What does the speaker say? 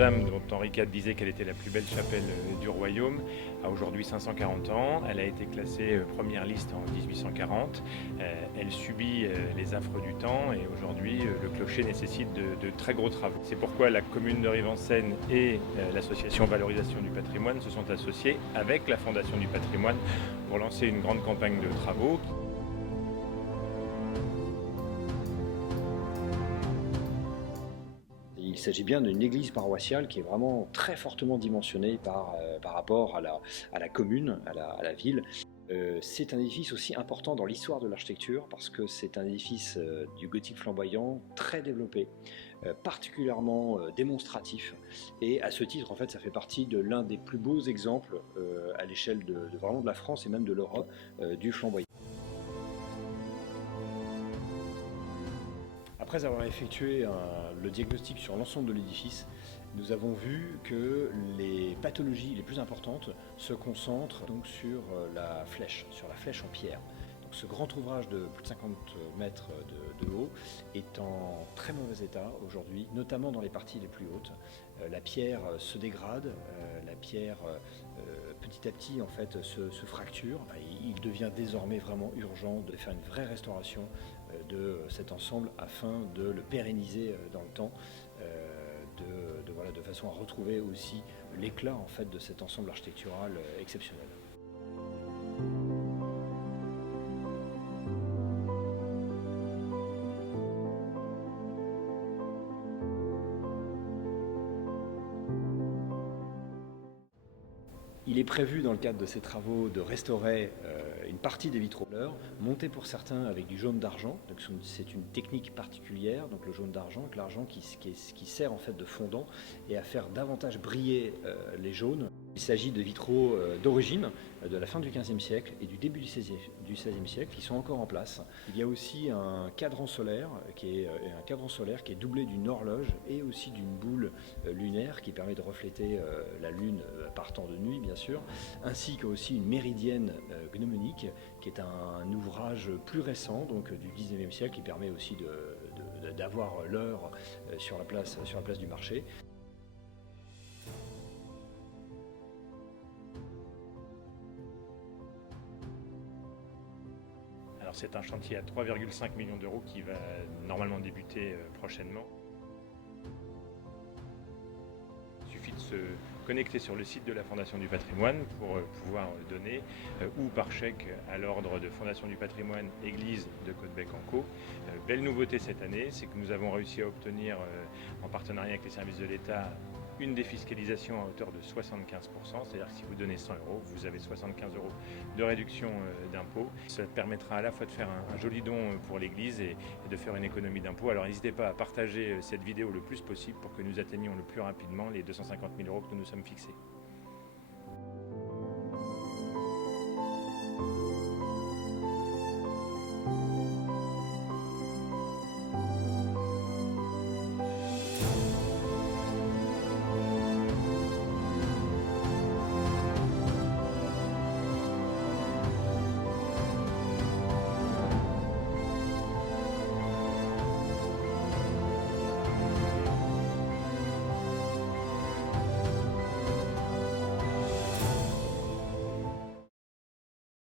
Notre-Dame, dont Henri IV disait qu'elle était la plus belle chapelle du royaume, a aujourd'hui 540 ans. Elle a été classée première liste en 1840. Elle subit les affres du temps et aujourd'hui le clocher nécessite de très gros travaux. C'est pourquoi la commune de Rive-en-Seine et l'association Valorisation du patrimoine se sont associés avec la Fondation du patrimoine pour lancer une grande campagne de travaux. Il s'agit bien d'une église paroissiale qui est vraiment très fortement dimensionnée par rapport à la commune, à la ville. C'est un édifice aussi important dans l'histoire de l'architecture parce que c'est un édifice du gothique flamboyant très développé, particulièrement démonstratif. Et à ce titre, en fait, ça fait partie de l'un des plus beaux exemples à l'échelle vraiment de la France et même de l'Europe du flamboyant. Après avoir effectué le diagnostic sur l'ensemble de l'édifice, nous avons vu que les pathologies les plus importantes se concentrent donc sur la flèche en pierre. Donc ce grand ouvrage de plus de 50 mètres de haut est en très mauvais état aujourd'hui, notamment dans les parties les plus hautes. La pierre se dégrade, la pierre petit à petit en fait se fracture. Il devient désormais vraiment urgent de faire une vraie restauration de cet ensemble afin de le pérenniser dans le temps, de façon à retrouver aussi l'éclat en fait de cet ensemble architectural exceptionnel. Il est prévu dans le cadre de ces travaux de restaurer une partie des vitraux couleurs, montés pour certains avec du jaune d'argent. C'est une technique particulière, donc le jaune d'argent, avec l'argent qui sert en fait de fondant et à faire davantage briller les jaunes. Il s'agit de vitraux d'origine de la fin du XVe siècle et du début du XVIe siècle qui sont encore en place. Il y a aussi un cadran solaire qui est doublé d'une horloge et aussi d'une boule lunaire qui permet de refléter la lune par temps de nuit bien sûr, ainsi qu'aussi une méridienne gnomonique qui est un ouvrage plus récent donc du XIXe siècle qui permet aussi d'avoir l'heure sur la place du marché. Alors c'est un chantier à 3,5 millions d'euros qui va normalement débuter prochainement. Il suffit de se connecter sur le site de la Fondation du patrimoine pour pouvoir donner ou par chèque à l'ordre de Fondation du patrimoine Église de Caudebec-en-Caux. Belle nouveauté cette année, c'est que nous avons réussi à obtenir en partenariat avec les services de l'État une défiscalisation à hauteur de 75%, c'est-à-dire que si vous donnez 100 euros, vous avez 75 euros de réduction d'impôt. Ça permettra à la fois de faire un joli don pour l'Église et de faire une économie d'impôt. Alors n'hésitez pas à partager cette vidéo le plus possible pour que nous atteignions le plus rapidement les 250 000 euros que nous nous sommes fixés.